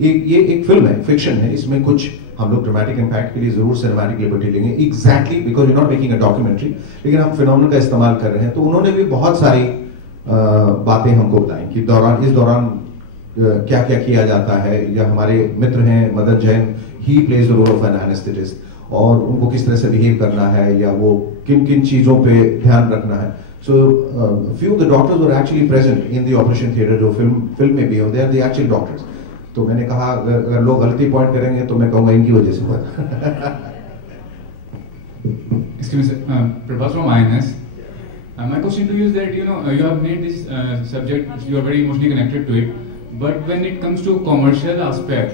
ये एक फिल्म है, फिक्शन है, इसमें कुछ हम लोग ड्रामेटिक इम्पैक्ट के लिए जरूर सिनेमैटिक लिबर्टी लेंगे, exactly because you not making a documentary, लेकिन हम फिनोमेनन का इस्तेमाल कर रहे हैं। तो उन्होंने भी बहुत सारी बातें हमको बताई कि इस दौरान क्या क्या किया जाता है, या हमारे मित्र हैं Madan Jain, he plays the role of an anaesthetist, और उनको किस तरह से बिहेव करना है या वो किन किन चीजों पे ध्यान रखना है। So few the doctors were actually present in the operation theatre, जो फिल्म में भी है, they are the actual doctors. तो मैंने कहा अगर लोग गलती पॉइंट करेंगे तो मैं कहूंगा इनकी वजह से हुआ। Excuse me, sir. Prabhas from INS. My question to you is that you have made this subject, you are very emotionally connected to it, but when it comes to commercial aspect,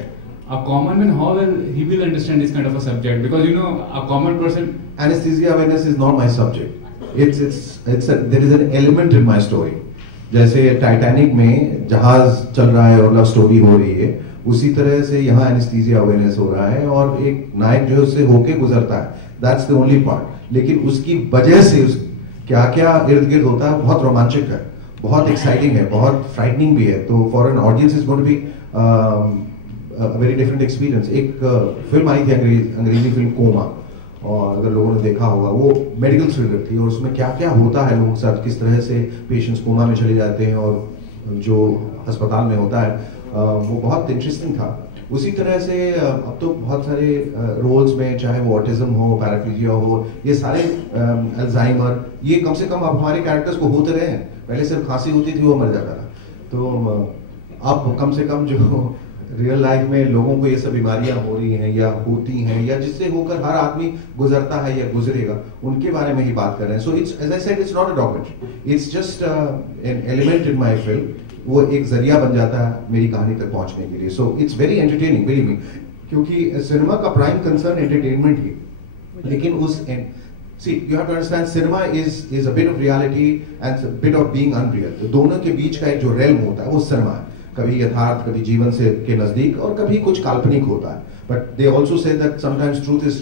a common man, how will he understand this kind of a subject? Because a common person. Anesthesia awareness is not my subject. There is an element in my story. जैसे Titanic में जहाज चल रहा है और love story हो रही है, उसी तरह से यहाँ एनेस्थीसिया अवेयरनेस हो रहा है और एक नायक जो उससे होके गुजरता है, दैट्स द ओनली पार्ट। लेकिन उसकी वजह से क्या क्या इर्द गिर्द होता है बहुत रोमांचक है, बहुत एक्साइटिंग है, बहुत फ्राइटनिंग भी है। तो for an audience is going to be very different experience. एक फिल्म आई थी अंग्रेजी फिल्म कोमा, और अगर लोगों ने देखा होगा, वो मेडिकल थ्रिलर थी, और उसमें क्या क्या होता है लोगों के साथ, किस तरह से पेशेंट्स कोमा में चले जाते हैं और जो अस्पताल में होता है, वो बहुत इंटरेस्टिंग था। उसी तरह से अब तो बहुत सारे रोल्स में, चाहे वो ऑटिज्म हो, पैराप्लीजिया हो, ये सारे अल्जाइमर, ये कम से कम अब हमारे कैरेक्टर्स को होते रहे हैं। पहले सिर्फ खांसी होती थी, वो मर जाता था, तो अब कम से कम जो रियल लाइफ में लोगों को ये सब बीमारियां हो रही हैं या होती हैं, या जिससे होकर हर आदमी गुजरता है या गुजरेगा, उनके बारे में ही बात कर रहे हैं। So it's, as I said, it's not a documentary, it's just an element in my film. वो एक जरिया बन जाता है मेरी कहानी तक पहुंचने के लिए। So it's very entertaining, believe me, क्योंकि सिनेमा का प्राइम कंसर्न एंटरटेनमेंट ही, लेकिन उस See, you have to understand, cinema is a bit of reality and a bit of being unreal. तो दोनों के बीच का एक जो realm होता है वो सिनेमा है, कभी यथार्थ, कभी जीवन से के नजदीक, और कभी कुछ काल्पनिक होता है। But they also say that sometimes truth is